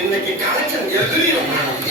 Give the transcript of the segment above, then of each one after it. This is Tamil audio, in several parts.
你你你刚整就对了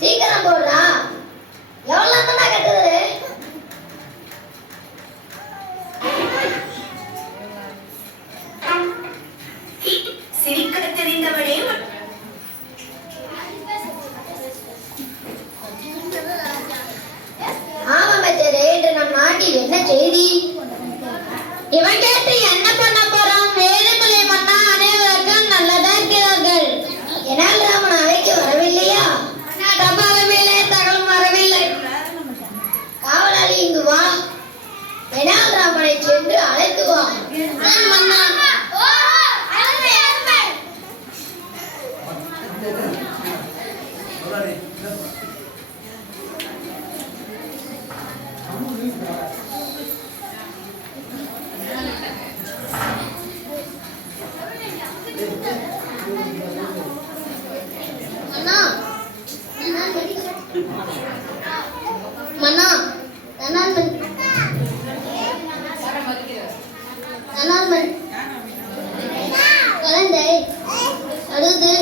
சீக்கிரம் போடுறா. மன்னா தனாமல் தனாமல் குழந்தை அழுது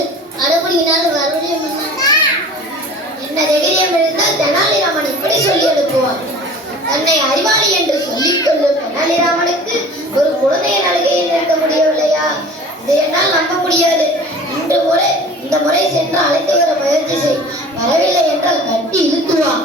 அறுபடியினால் வருடைய என்ன தைரியம் இருந்தால் தெனாலிராமன் இப்படி சொல்லி எழுப்புவார் தன்னை அறிவாளி என்று சொல்லிக் கொள்ளும் தெனாலிராமனுக்கு ஒரு குழந்தையின் அழுகையில் நிற்க முடியவில்லையா? இதை என்னால் நம்ப முடியாது. இன்று முறை இந்த முறை சென்று அழைத்து வர முயற்சி செய்யும் வரவில்லை என்றால் கட்டி இழுத்துவான்.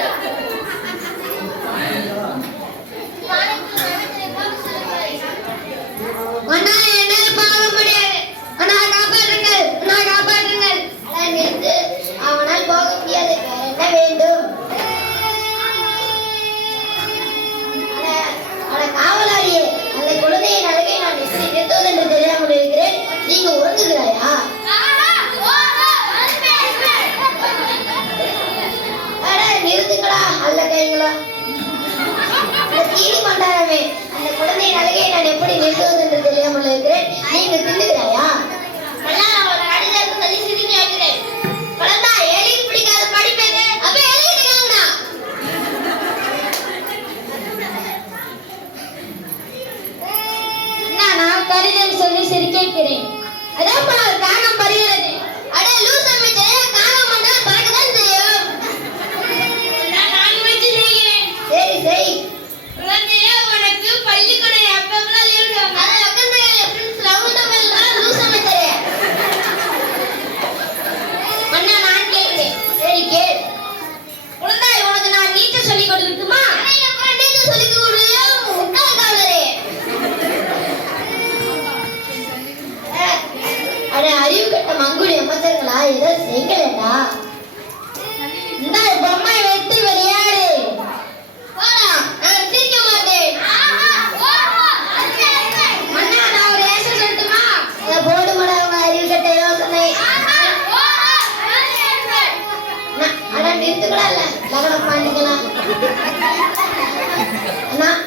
நான் எப்படி நிறுத்துவது என்று தெரியாமல் இருக்கிறேன். நீங்கள் திண்டுகிறாயா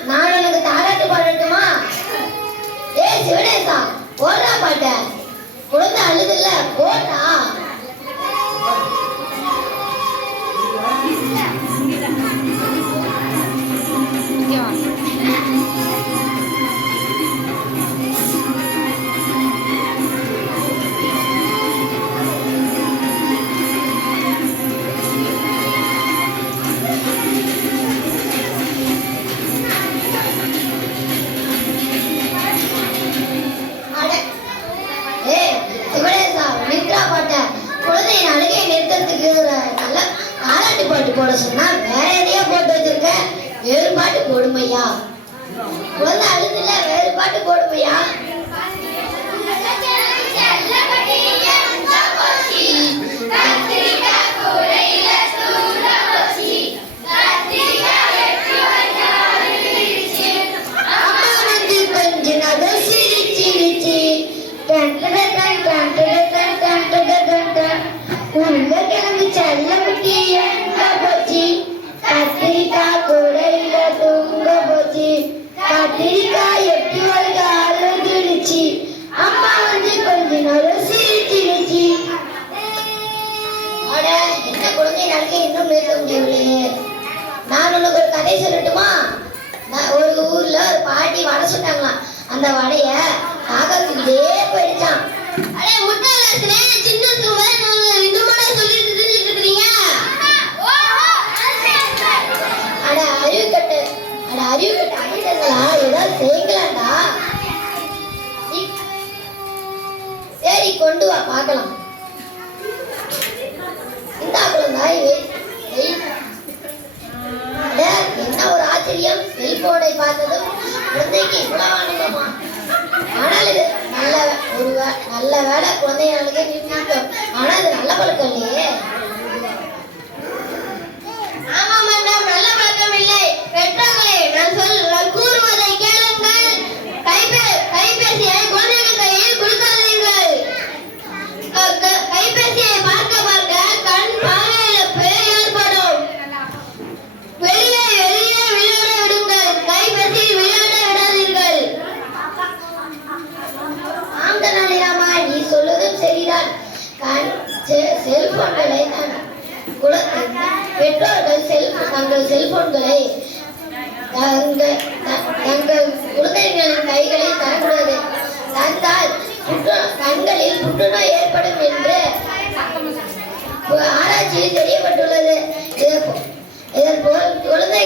நான் எனக்கு தாராட்டு பாடட்டுமா ஏ சிவனேசா ஓடுறா பாட்ட. குழந்தை அழுதுல போட்டா. கொடுமையா ஒன்னு அழுதுல வேறு பாட்டு கொடுமையா முடியவில்லை நான் உனக்கு ஒரு கதை சொல்லட்டுமா? நான் ஒரு ஊரில் ஒரு பாட்டி வடை சொன்னாங்களாம் அந்த வடையை நல்ல வேலை குழந்தைங்களுக்கு நீ ஆனால் இது நல்ல பழக்கம் இல்லையே. தன் செல்போன்களை பெற்றோர்கள் செல் தங்கள் செல்போன்களை தங்கள் தங்கள் குழந்தைகளின் கைகளில் தரக்கூடாது. தந்தால் புற்று கண்களில் புற்றுநோய் ஏற்படும் என்று ஆராய்ச்சியில் தெரியப்பட்டுள்ளது. இதற்போல் குழந்தை